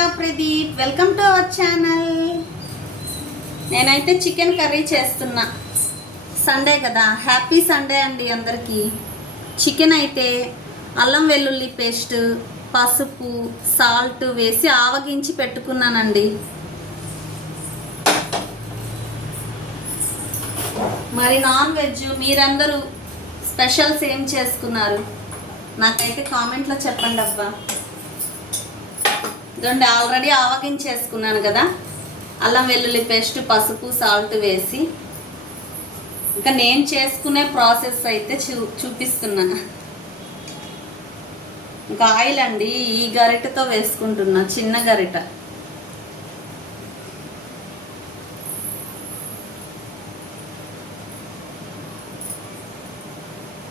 Priya Pradeep welcome to our channel. నేనైతే chicken curry చేస్తున్నా. Sunday కదా హ్యాపీ సండే అండి అందరికీ. చికెన్ అయితే అల్లం వెల్లుల్లి పేస్ట్ పసుపు సాల్ట్ వేసి ఆవగించి పెట్టుకున్నానండి. మరి నాన్ వెజ్ మీరందరూ స్పెషల్స్ ఏం చేసుకున్నారు? నాకైతే కామెంట్లో చెప్పండి అబ్బా రెండు ఆల్రెడీ ఆవగించేసుకున్నాను కదా. అల్లం వెల్లుల్లి పేస్ట్ పసుపు సాల్ట్ వేసి. ఇంకా నేను చేసుకునే ప్రాసెస్ అయితే చూ చూపిస్తున్నాను. ఇంకా ఆయిల్ అండి ఈ గరిటతో వేసుకుంటున్నా చిన్న గరిట.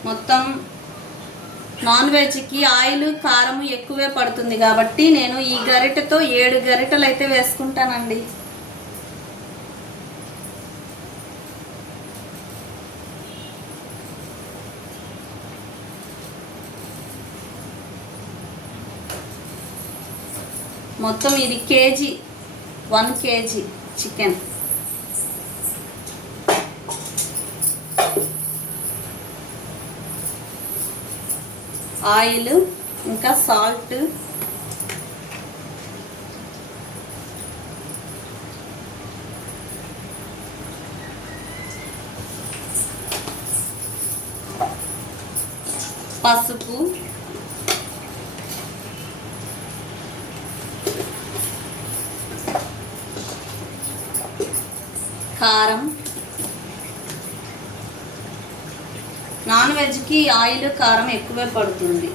మొత్తం నాన్ వెజ్కి ఆయిల్ కారం ఎక్కువే పడుతుంది కాబట్టి నేను ఈ గరిటెతో ఏడు గరిటలు అయితే వేసుకుంటానండి. మొత్తం ఇది KG one KG chicken. Oil ఇంకా సాల్ట్. పసుపు. కారం. నాన్ వెజ్కి ఆయిల్ కారం ఎక్కువే పడుతుంది.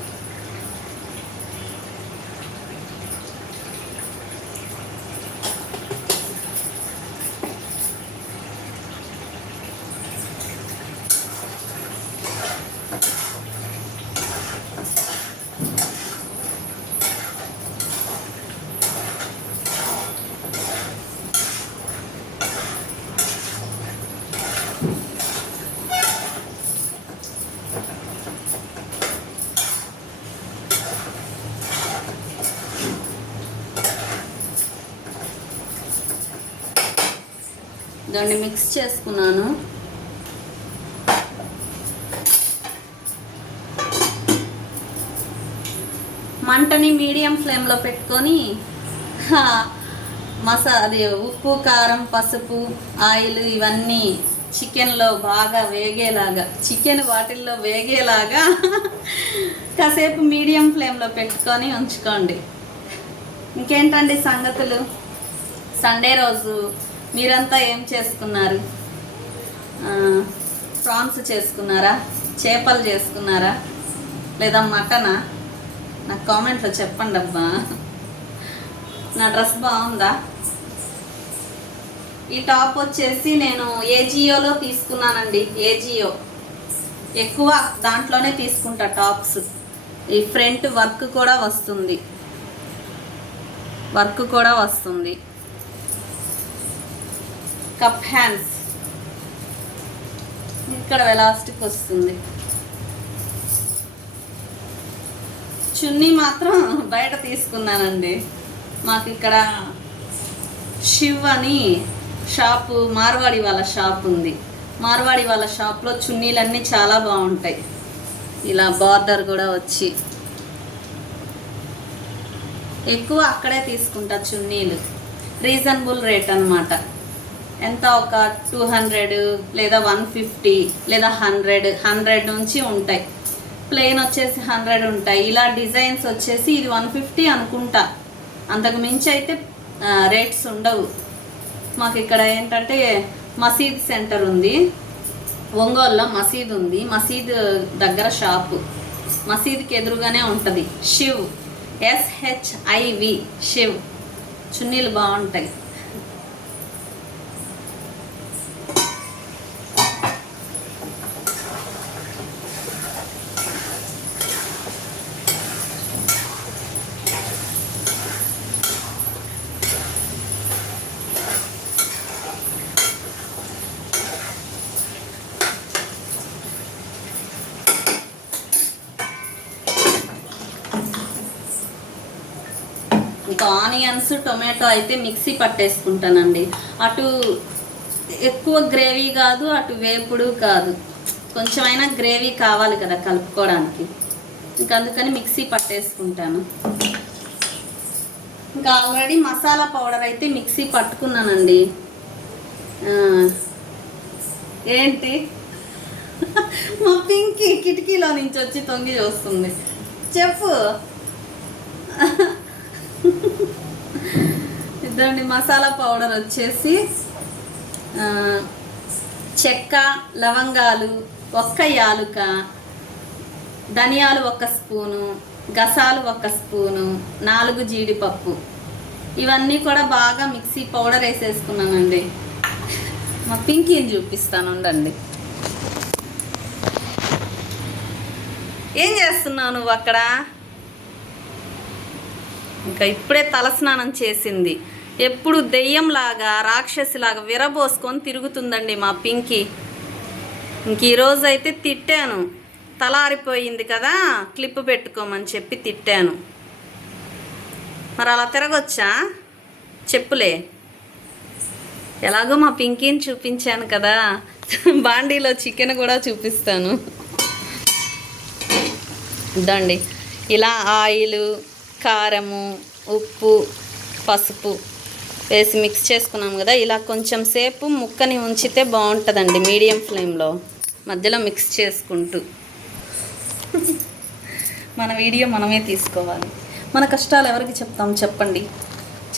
దాన్ని మిక్స్ చేసుకున్నాను. మంటని మీడియం ఫ్లేమ్లో పెట్టుకొని మసా అది ఉప్పు కారం పసుపు ఆయిల్ ఇవన్నీ చికెన్లో బాగా వేగేలాగా చికెన్ వాటిల్లో వేగేలాగా కాసేపు మీడియం ఫ్లేమ్లో పెట్టుకొని ఉంచుకోండి. ఇంకేంటండి సంగతులు? సండే రోజు మీరంతా ఏం చేసుకున్నారు? ప్రాన్స్ చేసుకున్నారా? చేపలు చేసుకున్నారా? లేదా మటనా? నాకు కామెంట్లో చెప్పండి అబ్బా నా డ్రెస్ బాగుందా? ఈ టాప్ వచ్చేసి నేను ఏజియోలో తీసుకున్నానండి ఏజియో. ఎక్కువ దాంట్లోనే తీసుకుంటా టాప్స్. ఈ ఫ్రంట్ వర్క్ కూడా వస్తుంది. వర్క్ కూడా వస్తుంది. కప్ హ్యాండ్స్ ఇక్కడ వెలాస్టిక్ వస్తుంది. చున్నీ మాత్రం బయట తీసుకున్నానండి. మాకు ఇక్కడ శివ్ అని షాపు మార్వాడి వాళ్ళ షాప్ ఉంది. మార్వాడి వాళ్ళ షాప్లో చున్నీలన్నీ చాలా బాగుంటాయి. ఇలా బార్డర్ కూడా వచ్చి. ఎక్కువ అక్కడే తీసుకుంటా చున్నీలు. రీజనబుల్ రేట్ అన్నమాట. ఎంత? ఒక టూ హండ్రెడ్ లేదా వన్ ఫిఫ్టీ లేదా హండ్రెడ్ హండ్రెడ్ నుంచి ఉంటాయి. ప్లెయిన్ వచ్చేసి హండ్రెడ్ ఉంటాయి. ఇలా డిజైన్స్ వచ్చేసి ఇది వన్ ఫిఫ్టీ అనుకుంటా. అంతకు మించి అయితే రేట్స్ ఉండవు. మాకు ఇక్కడ ఏంటంటే మసీద్ సెంటర్ ఉంది. ఒంగోలులో మసీద్ ఉంది. మసీద్ దగ్గర షాపు మసీద్కి ఎదురుగానే ఉంటుంది. Shiv. S H I V Shiv. చున్నీలు బాగుంటాయి. ఆనియన్స్ టొమాటో అయితే మిక్సీ పట్టేసుకుంటానండి. అటు ఎక్కువ గ్రేవీ కాదు అటు వేపుడు కాదు. కొంచెమైనా గ్రేవీ కావాలి కదా కలుపుకోవడానికి. ఇంకా అందుకని మిక్సీ పట్టేసుకుంటాను. ఇంకా ఆల్రెడీ మసాలా పౌడర్ అయితే మిక్సీ పట్టుకున్నానండి. ఏంటి? మా పింకి కిటికీలో నుంచి వచ్చి తొంగి చూస్తుంది. చెప్పు. ఇదండి మసాలా పౌడర్ వచ్చేసి చెక్క లవంగాలు ఒక్క యాలుక ధనియాలు ఒక స్పూను గసాలు ఒక స్పూను నాలుగు జీడిపప్పు. ఇవన్నీ కూడా బాగా మిక్సీ పౌడర్ వేసేసుకున్నానండి. మా పింకీని చూపిస్తాను ఉండండి. ఏం చేస్తున్నావు నువ్వు అక్కడ? ఇంకా ఇప్పుడే తలస్నానం చేసింది. ఎప్పుడు దెయ్యంలాగా రాక్షసిలాగా విరబోసుకొని తిరుగుతుందండి మా పింకి. ఇంక ఈరోజు అయితే తిట్టాను. తలారిపోయింది కదా క్లిప్ పెట్టుకోమని చెప్పి తిట్టాను. మరి అలా తిరగొచ్చా? చెప్పులే. ఎలాగో మా పింకీని చూపించాను కదా బాండీలో చికెన్ కూడా చూపిస్తాను. ఇదండి. ఇలా ఆయిల్ కారము ఉప్పు పసుపు. వేసి మిక్స్ చేసుకున్నాం కదా. ఇలా కొంచెం సేపు ముక్కని ఉంచితే బాగుంటుందండి మీడియం ఫ్లేమ్లో. మధ్యలో మిక్స్ చేసుకుంటూ. మన వీడియో మనమే తీసుకోవాలి. మన కష్టాలు ఎవరికి చెప్తాం చెప్పండి.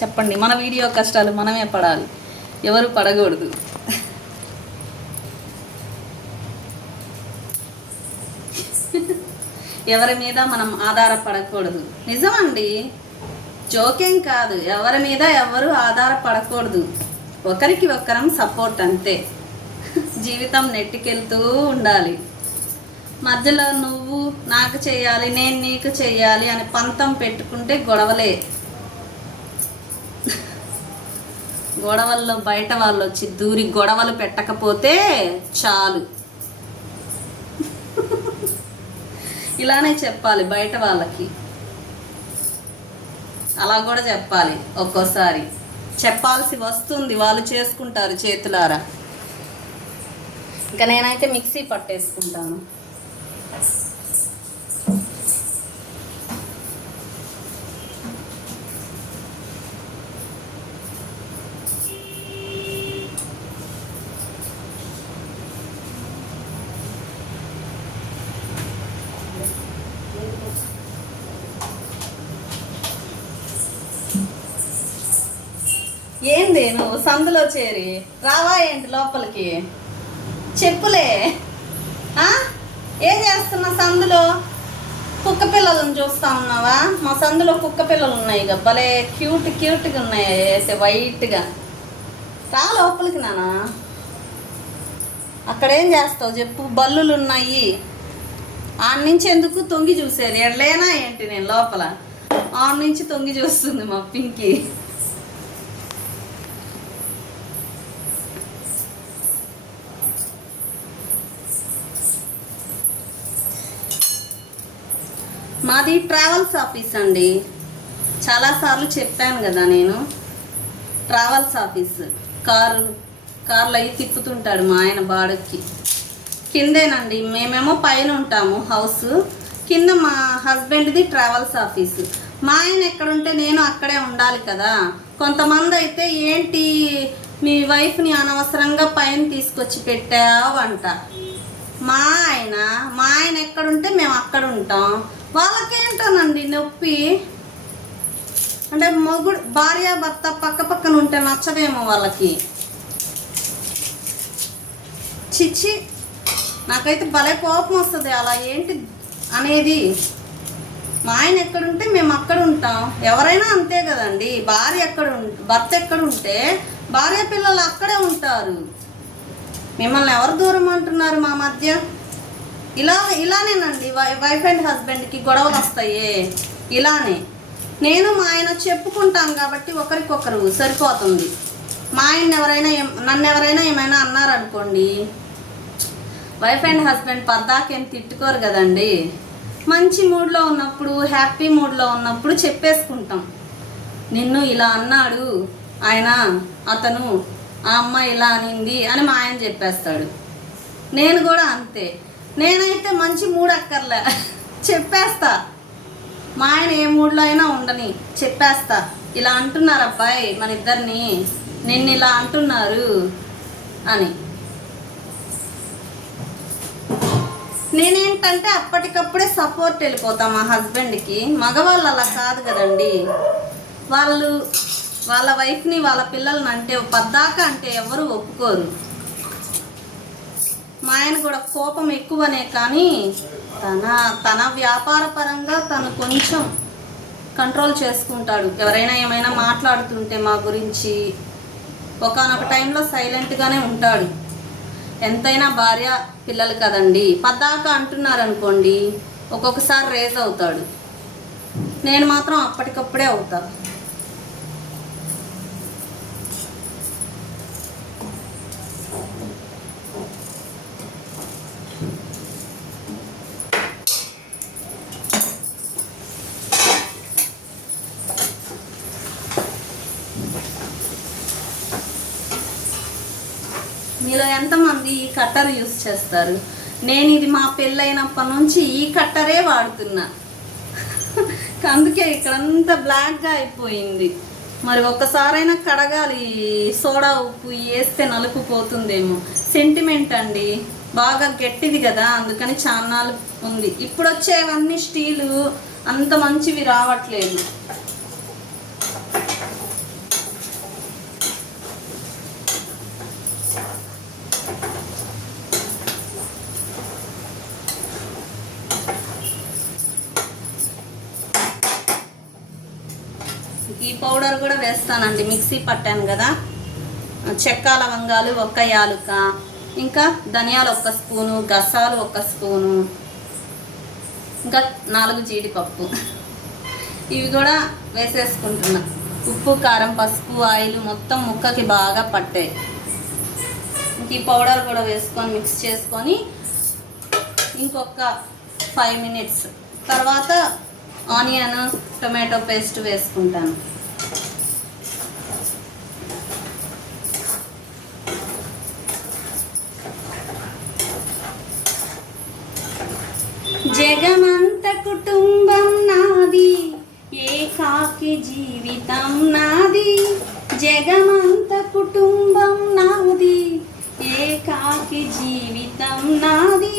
చెప్పండి మన వీడియో కష్టాలు మనమే పడాలి. ఎవరు పడకూడదు. ఎవరి మీద మనం ఆధారపడకూడదు. నిజమండి. జోక్యం కాదు. ఎవరి మీద ఎవరు ఆధారపడకూడదు. ఒకరికి ఒకరం సపోర్ట్ అంతే. జీవితం నెట్టుకెళ్తూ ఉండాలి. మధ్యలో నువ్వు నాకు చేయాలి నేను నీకు చేయాలి అని పంతం పెట్టుకుంటే గొడవలే. గొడవల్లో బయట వాళ్ళు వచ్చి దూరి గొడవలు పెట్టకపోతే చాలు. ఇలానే చెప్పాలి బయట వాళ్ళకి. అలా కూడా చెప్పాలి ఒక్కోసారి. చెప్పాల్సి వస్తుంది వాళ్ళు చేసుకుంటారు చేతులారా. ఇంకా నేనైతే మిక్సీ పట్టేసుకుంటాను. సందులో చేరి రావా ఏంటి లోపలికి? చెప్పులే. ఏం చేస్తున్నా సందులో? కుక్క పిల్లలను చూస్తా ఉన్నావా? మా సందులో కుక్క పిల్లలు ఉన్నాయి ఇక. భలే క్యూట్ క్యూట్గా ఉన్నాయి. వేసే వైట్గా. రా లోపలికి నానా. అక్కడ ఏం చేస్తావు చెప్పు. బల్లులు ఉన్నాయి ఆడ నుంచి ఎందుకు తొంగి చూసేది? ఎడలేనా ఏంటి నేను లోపల? ఆడ నుంచి తొంగి చూస్తుంది మా పింకి. మాది ట్రావెల్స్ ఆఫీస్ అండి. చాలాసార్లు చెప్పాను కదా నేను. Travels office. కారు కార్లు అవి తిప్పుతుంటాడు మా ఆయన బాడక్కి. కిందేనండి మేమేమో పైన ఉంటాము హౌస్. కింద మా హస్బెండ్ది ట్రావెల్స్ ఆఫీసు. మా ఆయన ఎక్కడుంటే నేను అక్కడే ఉండాలి కదా. కొంతమంది అయితే ఏంటి మీ వైఫ్ని అనవసరంగా పైన తీసుకొచ్చి పెట్టావంట. మా ఆయన మా ఆయన ఎక్కడుంటే మేము అక్కడ ఉంటాం. వాళ్ళకేంటోనండి నొప్పి? అంటే మొగుడు భార్య భర్త పక్క పక్కన ఉంటే నచ్చదేమో వాళ్ళకి. చిచ్చి నాకైతే భలే కోపం వస్తుంది అలా ఏంటి అనేది. మా ఆయన ఎక్కడుంటే మేము అక్కడ ఉంటాం. ఎవరైనా అంతే కదండి. భార్య ఎక్కడ ఉం- భర్త ఎక్కడ ఉంటే భార్య పిల్లలు అక్కడే ఉంటారు. మిమ్మల్ని ఎవరు దూరం అంటున్నారు మా మధ్య? ఇలా ఇలానేనండి వై వైఫ్ అండ్ హస్బెండ్కి గొడవలు వస్తాయి. ఇలానే. నేను మా ఆయన చెప్పుకుంటాం కాబట్టి ఒకరికొకరు సరిపోతుంది. మా ఆయన ఎవరైనా నన్ను ఎవరైనా ఏమైనా అన్నారనుకోండి వైఫ్ అండ్ హస్బెండ్ పద్దాకేం తిట్టుకోరు కదండి. మంచి మూడ్లో ఉన్నప్పుడు హ్యాపీ మూడ్లో ఉన్నప్పుడు చెప్పేసుకుంటాం. నిన్ను ఇలా అన్నాడు ఆయన అతను ఆ అమ్మాయి ఇలా అనింది అని మా ఆయన చెప్పేస్తాడు. నేను కూడా అంతే. నేనైతే మంచి మూడు అక్కర్లే చెప్పేస్తా. మా ఆయన ఏ మూడ్లో అయినా ఉండని. చెప్పేస్తా. ఇలా అంటున్నారు అబ్బాయి మన ఇద్దరిని నిన్ను ఇలా అంటున్నారు అని. నేనేంటంటే అప్పటికప్పుడే సపోర్ట్ వెళ్ళిపోతా మా హస్బెండ్కి. మగవాళ్ళు అలా కాదు కదండి. వాళ్ళు వాళ్ళ వైఫ్ని వాళ్ళ పిల్లల్ని అంటే పద్దాక అంటే ఎవరు ఒప్పుకోరు. మా ఆయన కూడా కోపం ఎక్కువనే కానీ తన తన వ్యాపార పరంగా తను కొంచెం కంట్రోల్ చేసుకుంటాడు. ఎవరైనా ఏమైనా మాట్లాడుతుంటే మా గురించి ఒకనొక టైంలో సైలెంట్గానే ఉంటాడు. ఎంతైనా భార్య పిల్లలు కదండి. పద్దాక అంటున్నారు అనుకోండి ఒక్కొక్కసారి రేజ్ అవుతాడు. నేను మాత్రం అప్పటికప్పుడే అవుతాను మీలో ఎంతమంది ఈ కట్టర్ యూస్ చేస్తారు. నేను ఇది మా పెళ్ళైనప్పటి నుంచి ఈ కట్టరే వాడుతున్నా. అందుకే ఇక్కడంతా బ్లాక్గా అయిపోయింది. మరి ఒక్కసారైనా కడగాలి సోడా ఉప్పు వేస్తే నలుపు పోతుందేమో సెంటిమెంట్ అండి. బాగా గట్టిది కదా అందుకని చాలా ఉంది. ఇప్పుడు వచ్చేవన్నీ స్టీలు అంత మంచివి రావట్లేదు. పౌడర్ కూడా వేస్తానండి మిక్సీ పట్టాను కదా. చెక్క లవంగాలు ఒక్క యాలుక ఇంకా ధనియాలు ఒక్క స్పూను గసాలు ఒక్క స్పూను ఇంకా నాలుగు జీడిపప్పు. ఇవి కూడా వేసేసుకుంటున్నా. ఉప్పు కారం పసుపు ఆయిల్ మొత్తం ముక్కకి బాగా పట్టాయి. ఇంక ఈ పౌడర్ కూడా వేసుకొని మిక్స్ చేసుకొని ఇంకొక ఫైవ్ మినిట్స్ తర్వాత ఆనియన్ టొమాటో పేస్ట్ వేసుకుంటాను జగమంత కుటుంబం నాది ఏకాకి జీవితం నాది జగమంత కుటుంబం నాది ఏకాకి జీవితం నాది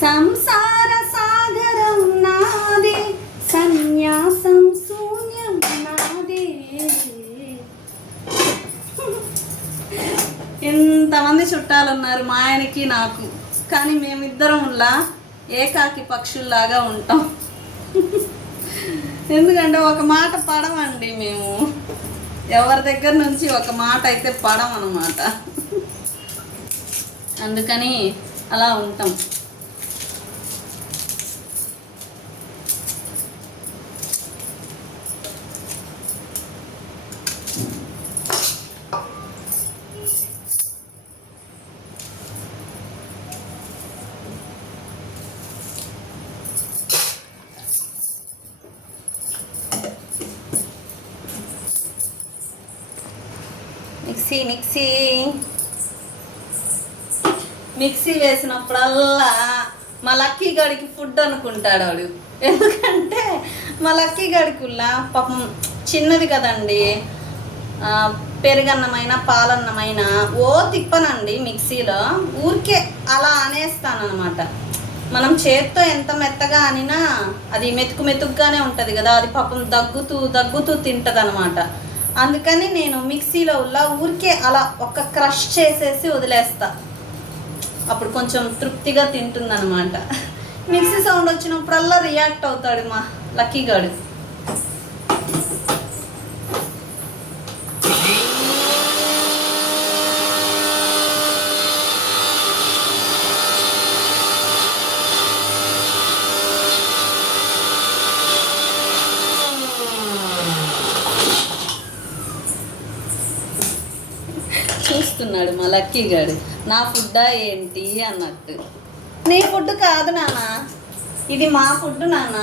సంసార సాగరం నాదే సన్యాసం శూన్యం నాదే. ఎంతమంది చుట్టాలు ఉన్నారు మా ఆయనకి నాకు. కానీ మేమిద్దరంలా ఏకాకి పక్షుల్లాగా ఉంటాం. ఎందుకంటే ఒక మాట పడమండి మేము. ఎవరి దగ్గర నుంచి ఒక మాట అయితే పడం అనమాట అందుకని అలా ఉంటాం. Mixie mixie. మిక్సీ వేసినప్పుడల్లా మా లక్కీ గడికి ఫుడ్ అనుకుంటాడు వాడు. ఎందుకంటే మా లక్కీ గడికుల్లా పాపం చిన్నది కదండి. పెరుగన్నమైన పాలన్నమైన ఓ తిప్పనండి మిక్సీలో. ఊరికే అలా అనేస్తానమాట మనం చేత్తో ఎంత మెత్తగా అనినా అది మెతుకు మెతుకుగానే ఉంటుంది కదా. అది పాపం దగ్గుతూ దగ్గుతూ తింటదనమాట అనమాట అందుకని నేను మిక్సీలో ఉల్లా ఊరికే అలా ఒక క్రష్ చేసేసి వదిలేస్తా. అప్పుడు కొంచెం తృప్తిగా తింటుందన్నమాట. మిక్సీ సౌండ్ వచ్చినప్పుడల్లా రియాక్ట్ అవుతాడు మా లక్కీ గాడు మా లక్కీ గాడు. నా ఫుడ్డా ఏంటి అన్నట్టు. నీ ఫుడ్ కాదు నాన్న. ఇది మా ఫుడ్ నాన్న.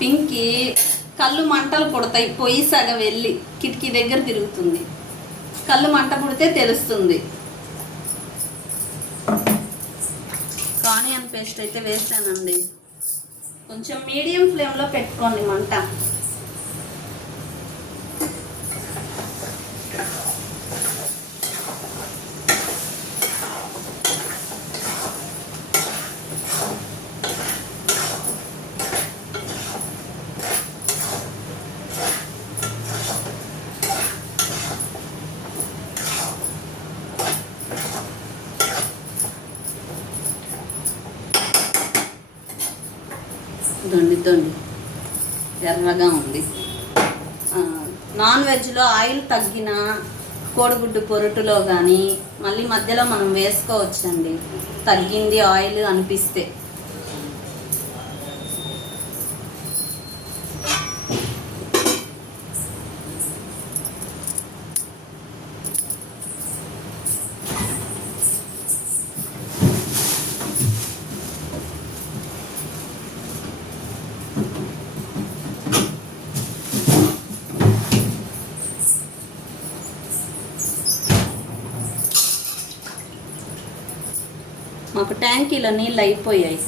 పింకి కళ్ళు మంటలు పుడతాయి పొయ్యి సగం వెళ్ళి కిటికీ దగ్గర తిరుగుతుంది. కళ్ళు మంట పుడితే తెలుస్తుంది. కానియన్ పేస్ట్ అయితే వేసానండి. కొంచెం మీడియం ఫ్లేమ్లో పెట్టుకోండి మంట. ఉంది. నాన్ వెజ్లో ఆయిల్ తగ్గిన కోడిగుడ్డు పొరుటులో కానీ మళ్ళీ మధ్యలో మనం వేసుకోవచ్చండి. తగ్గింది ఆయిల్ అనిపిస్తే. టైంకి ఇలా నీళ్ళు అయిపోయాయి.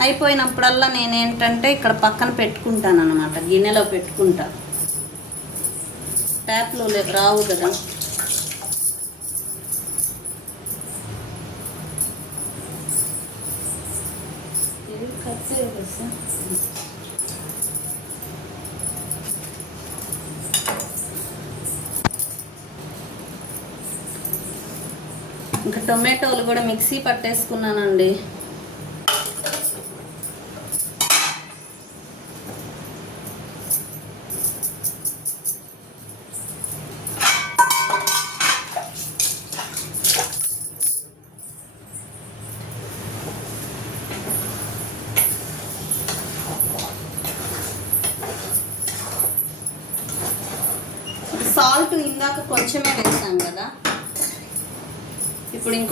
అయిపోయినప్పుడల్లా నేనేంటంటే ఇక్కడ పక్కన పెట్టుకుంటాను అనమాట గిన్నెలో పెట్టుకుంటా. ట్యాప్లో రావు కదా. ఇది కత్తి కదా టొమాటోలు కూడా మిక్సీ పట్టేసుకున్నానండి.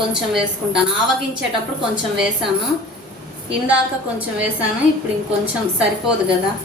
కొంచెం వేసుకుంటాను. ఆవగించేటప్పుడు కొంచెం వేసాను. ఇందాక కొంచెం వేసాను. ఇప్పుడు ఇంకొంచెం సరిపోదు కదా.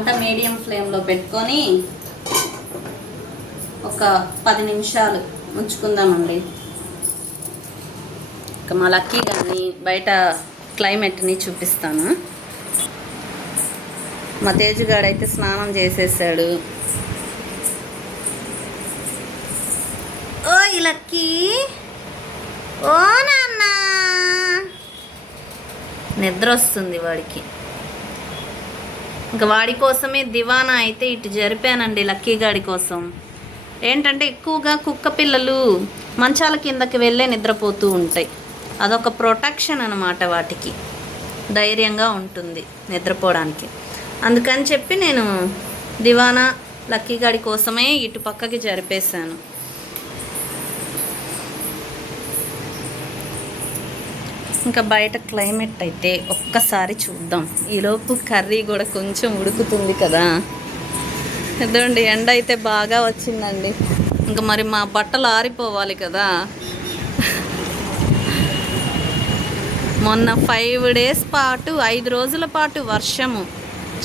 మంట మీడియం ఫ్లేమ్లో పెట్టుకొని ఒక పది నిమిషాలు ఉంచుకుందామండి. ఇక మా లక్కీ కానీ బయట క్లైమేట్ని చూపిస్తాను. మా తేజుగాడైతే స్నానం చేసేసాడు. ఓ లక్కీ! ఓ నాన్న! నిద్ర వస్తుంది వాడికి. ఇంకా వాడి కోసమే దివానా అయితే ఇటు జరిపానండి లక్కీ గాడి కోసం. ఏంటంటే ఎక్కువగా కుక్క పిల్లలు మంచాల కిందకి వెళ్ళే నిద్రపోతూ ఉంటాయి. అదొక ప్రొటెక్షన్ అనమాట వాటికి. ధైర్యంగా ఉంటుంది నిద్రపోవడానికి. అందుకని చెప్పి నేను దివానా లక్కీ గాడి కోసమే ఇటు పక్కకి జరిపేశాను. ఇంకా బయట క్లైమేట్ అయితే ఒక్కసారి చూద్దాం. ఈలోపు కర్రీ కూడా కొంచెం ఉడుకుతుంది కదా. ఇదండి ఎండ అయితే బాగా వచ్చిందండి. ఇంకా మరి మా బట్టలు ఆరిపోవాలి కదా. మొన్న ఫైవ్ డేస్ పాటు ఐదు రోజుల పాటు వర్షము.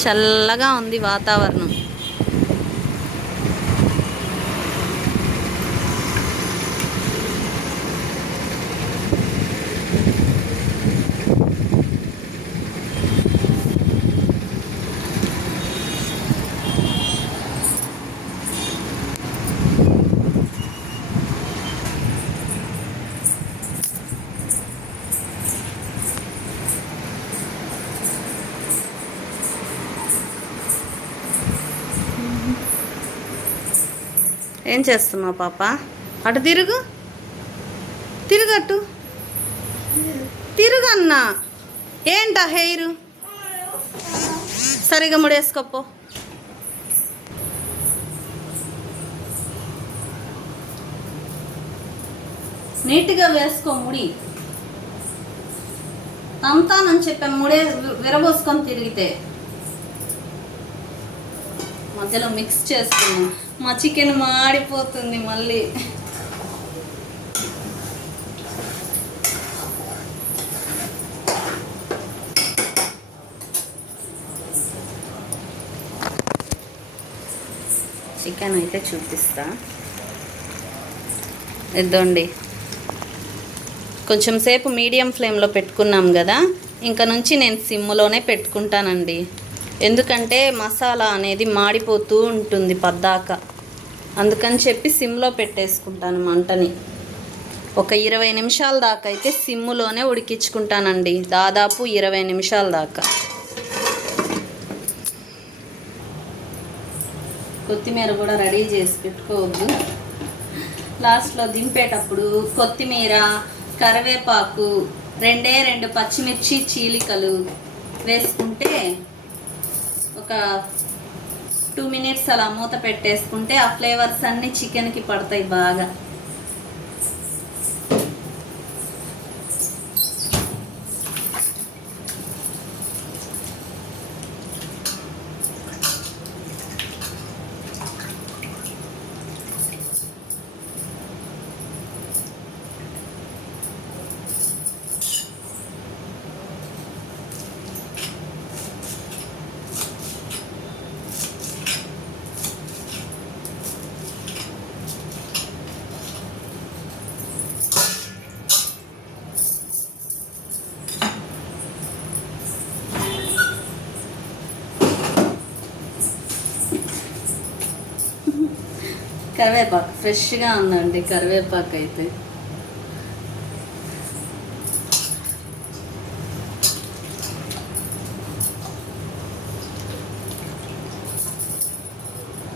చల్లగా ఉంది వాతావరణం. ఏం చేస్తున్నావు పాప? అటు తిరుగు. తిరుగట్టు. తిరుగన్నా. ఏంటా హెయిర్? సరిగా ముడేసుకోపో. నీట్గా వేసుకో ముడి. తంతానని చెప్పాను ముడే విరబోసుకొని తిరిగితే. మధ్యలో మిక్స్ చేసుకున్నాం. మా చికెన్ మాడిపోతుంది మళ్ళీ. చికెన్ అయితే చూపిస్తా. ఇద్దండి. కొంచెం సేపు మీడియం ఫ్లేమ్లో పెట్టుకున్నాం కదా ఇంకా నుంచి నేను సిమ్లోనే పెట్టుకుంటానండి. ఎందుకంటే మసాలా అనేది మాడిపోతూ ఉంటుంది పద్దాక. అందుకని చెప్పి సిమ్లో పెట్టేసుకుంటాను మంటని. ఒక ఇరవై నిమిషాల దాకా అయితే సిమ్ములోనే ఉడికించుకుంటానండి. దాదాపు ఇరవై నిమిషాల దాకా. కొత్తిమీర కూడా రెడీ చేసి పెట్టుకోవద్దు. లాస్ట్లో దింపేటప్పుడు కొత్తిమీర కరివేపాకు రెండే రెండు పచ్చిమిర్చి చీలికలు వేసుకుంటే ఒక టూ మినిట్స్ అలా మూత పెట్టేసుకుంటే ఆ ఫ్లేవర్స్ అన్నీ చికెన్కి పడతాయి బాగా. కరివేపాకు ఫ్రెష్గా ఉందండి కరివేపాకు అయితే.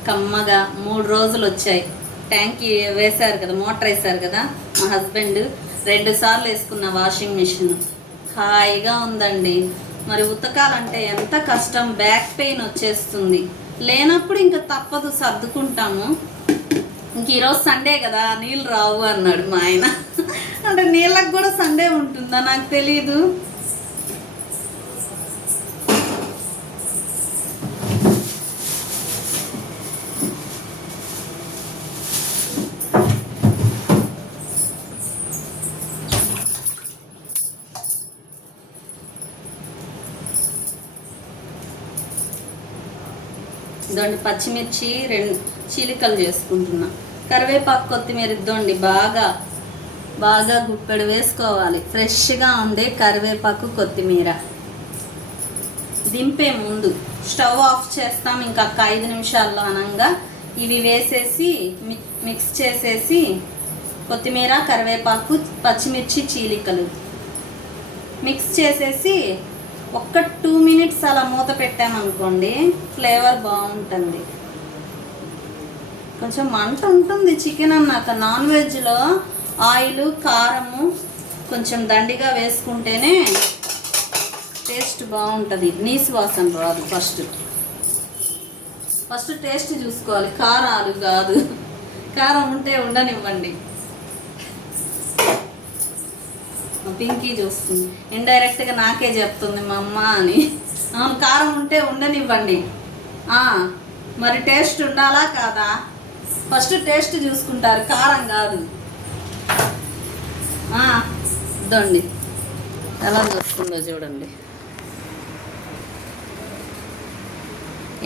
కమ్మగా మూడు రోజులు వచ్చాయి. ట్యాంకీ వేశారు కదా మోటార్ వేశారు కదా మా హస్బెండ్. రెండు సార్లు వేసుకున్న వాషింగ్ మిషన్. హాయిగా ఉందండి. మరి ఉతకాలంటే ఎంత కష్టం బ్యాక్ పెయిన్ వచ్చేస్తుంది. లేనప్పుడు ఇంకా తప్పదు సర్దుకుంటాము. ఇంక ఈరోజు సండే కదా నీళ్ళు రావు అన్నాడు మా ఆయన. అంటే నీళ్ళకు కూడా సండే ఉంటుందా నాకు తెలీదు. ఇదండి పచ్చిమిర్చి రెండు చీలికలు చేసుకుంటున్నా. కరివేపాకు కొత్తిమీర ఇద్దండి బాగా బాగా గుప్పెడు వేసుకోవాలి. ఫ్రెష్గా ఉండే కరివేపాకు కొత్తిమీర. దింపే ముందు స్టవ్ ఆఫ్ చేస్తాం ఇంకా ఒక ఐదు నిమిషాల్లో అనంగా. ఇవి వేసేసి మిక్స్ చేసేసి కొత్తిమీర కరివేపాకు పచ్చిమిర్చి చీలికలు. మిక్స్ చేసేసి ఒక్క టూ మినిట్స్ అలా మూత పెట్టామనుకోండి ఫ్లేవర్ బాగుంటుంది. కొంచెం మంట ఉంటుంది చికెన్ అన్నాక నాన్ వెజ్లో ఆయిల్ కారము కొంచెం దండిగా వేసుకుంటేనే టేస్ట్ బాగుంటుంది. నీసు వాసన రాదు ఫస్ట్. ఫస్ట్ టేస్ట్ చూసుకోవాలి. కారాలు కాదు. కారం ఉంటే ఉండనివ్వండి. పింకీ చూస్తుంది. ఇండైరెక్ట్గా నాకే చెప్తుంది మా అమ్మ అని. అవును కారం ఉంటే ఉండనివ్వండి. మరి టేస్ట్ ఉండాలా కాదా? ఫస్ట్ టేస్ట్ చూసుకుంటారు. కారం కాదు. ఇదండి ఎలా చూస్తుందో చూడండి.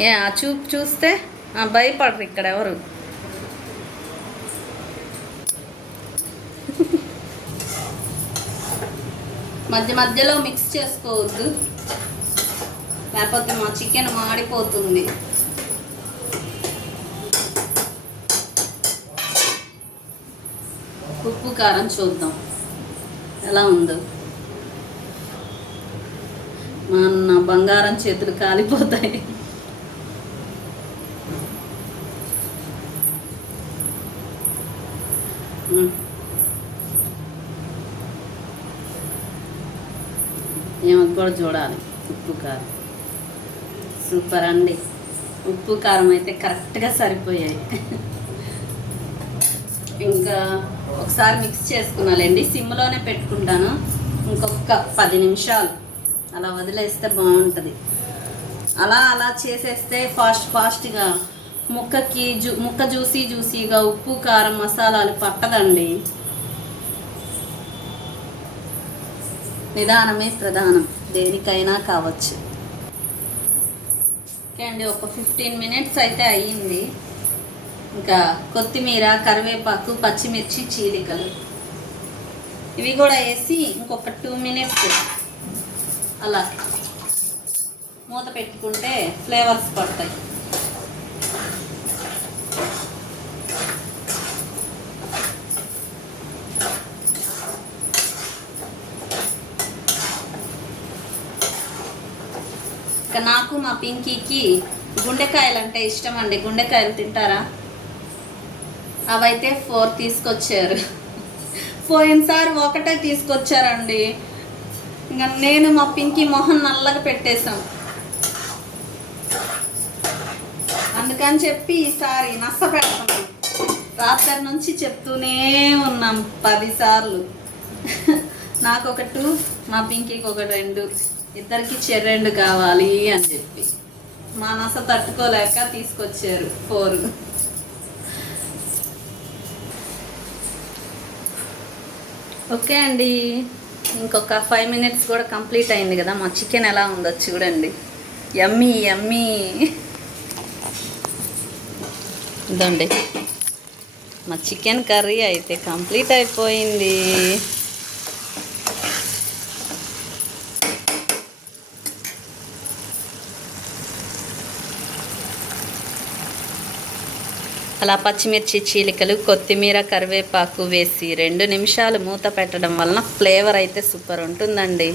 ఏ ఆ చూపు చూస్తే భయపడరు ఇక్కడ ఎవరు. మధ్య మధ్యలో మిక్స్ చేసుకోవద్దు. లేకపోతే మా చికెన్ మాడిపోతుంది. కారం చూద్దాం. ఎలా ఉందో. మా అన్న బంగారం చేతులు కాలిపోతాయి. ఏమో కూడా చూడాలి. ఉప్పు కారం. సూపర్ అండి. ఉప్పు కారం అయితే కరెక్ట్గా సరిపోయాయి. ఇంకా ఒకసారి మిక్స్ చేసుకున్నాలండి. సిమ్లోనే పెట్టుకుంటాను. ఇంకొక పది నిమిషాలు. అలా వదిలేస్తే బాగుంటుంది. అలా అలా చేసేస్తే ఫాస్ట్ ఫాస్ట్గా ముక్కకి జూ ముక్క జ్యూసీ జ్యూసీగా ఉప్పు కారం మసాలాలు పట్టదండి. నిదానమే ప్రధానం. దేనికైనా కావచ్చు. ఓకే అండి ఒక ఫిఫ్టీన్ మినిట్స్ అయితే అయ్యింది. ఇంకా కొత్తిమీర కరివేపాకు పచ్చిమిర్చి చీలికలు. ఇవి కూడా వేసి ఇంకొక టూ మినిట్స్ అలా మూత పెట్టుకుంటే ఫ్లేవర్స్ పడతాయి. ఇక నాకు మా పింకీకి గుండెకాయలు అంటే ఇష్టం అండి. గుండెకాయలు తింటారా? అవైతే ఫోర్ తీసుకొచ్చారు. పోయినసారి ఒకటే తీసుకొచ్చారండి. ఇంకా నేను మా పింకీ మొహం నల్లగా పెట్టేశాం. అందుకని చెప్పి ఈసారి నష్ట పెడుతున్నాం రాత్రి నుంచి చెప్తూనే ఉన్నాం పదిసార్లు నాకు ఒక టూ మా పింకీకి ఒక రెండు ఇద్దరికి చెర్రెండు కావాలి అని చెప్పి. మా నస తట్టుకోలేక తీసుకొచ్చారు ఫోర్. ఓకే అండి. ఇంకొక ఫైవ్ మినిట్స్ కూడా కంప్లీట్ అయింది కదా మా చికెన్ ఎలా ఉందో చూడండి. యమ్మీ యమ్మీ ఇదండి. మా చికెన్ కర్రీ అయితే కంప్లీట్ అయిపోయింది. అలా పచ్చిమిర్చి చీలికలు కొత్తిమీర కరివేపాకు వేసి రెండు నిమిషాలు మూత పెట్టడం వలన ఫ్లేవర్ అయితే సూపర్ ఉంటుందండి.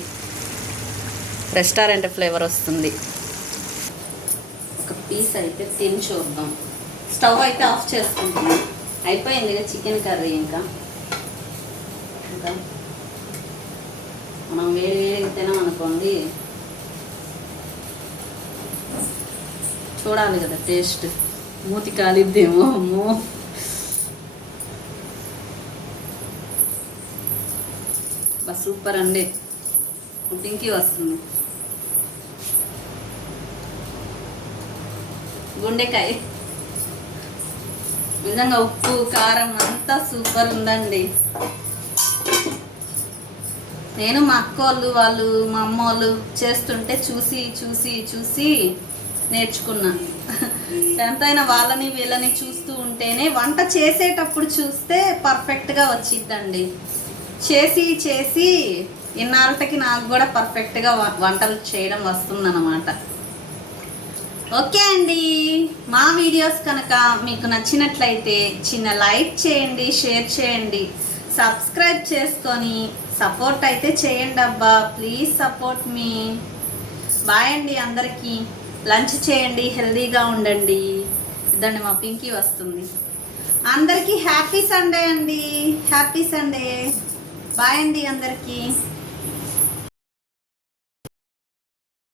రెస్టారెంట్ ఫ్లేవర్ వస్తుంది. ఒక పీస్ అయితే తిని చూద్దాం. స్టవ్ అయితే ఆఫ్ చేసుకుంటాం అయిపోయింది కదా చికెన్ కర్రీ ఇంకా. ఇంకా మనం వేడి వేడిగా తినాం అనుకోండి చూడాలి కదా టేస్ట్. మూతి కాలిద్దేమో అమ్మో బా సూపర్ అండి పుట్టింకి వస్తుంది గుండెకాయ. నిజంగా ఉప్పు కారం అంతా సూపర్ ఉందండి. నేను మా అక్క వాళ్ళు వాళ్ళు మా అమ్మ వాళ్ళు చేస్తుంటే చూసి చూసి చూసి నేర్చుకున్నా. ఎంతైనా వాళ్ళని వీళ్ళని చూస్తూ ఉంటేనే వంట చేసేటప్పుడు చూస్తే పర్ఫెక్ట్గా వచ్చిద్దండి. చేసి చేసి ఇన్నాళ్ళకి నాకు కూడా పర్ఫెక్ట్గా వంటలు చేయడం వస్తుందన్నమాట. ఓకే అండి. మా వీడియోస్ కనుక మీకు నచ్చినట్లయితే చిన్న లైక్ చేయండి షేర్ చేయండి. సబ్స్క్రైబ్ చేసుకొని సపోర్ట్ అయితే చేయండి అబ్బా. Please support me. బాయ్ అండి అందరికీ. లంచ్ చేయండి హెల్దీగా ఉండండి. దాన్ని మా పింకీ వస్తుంది. అందరికీ హ్యాపీ సండే అండి. Happy Sunday. బాయ్ అండి అందరికీ.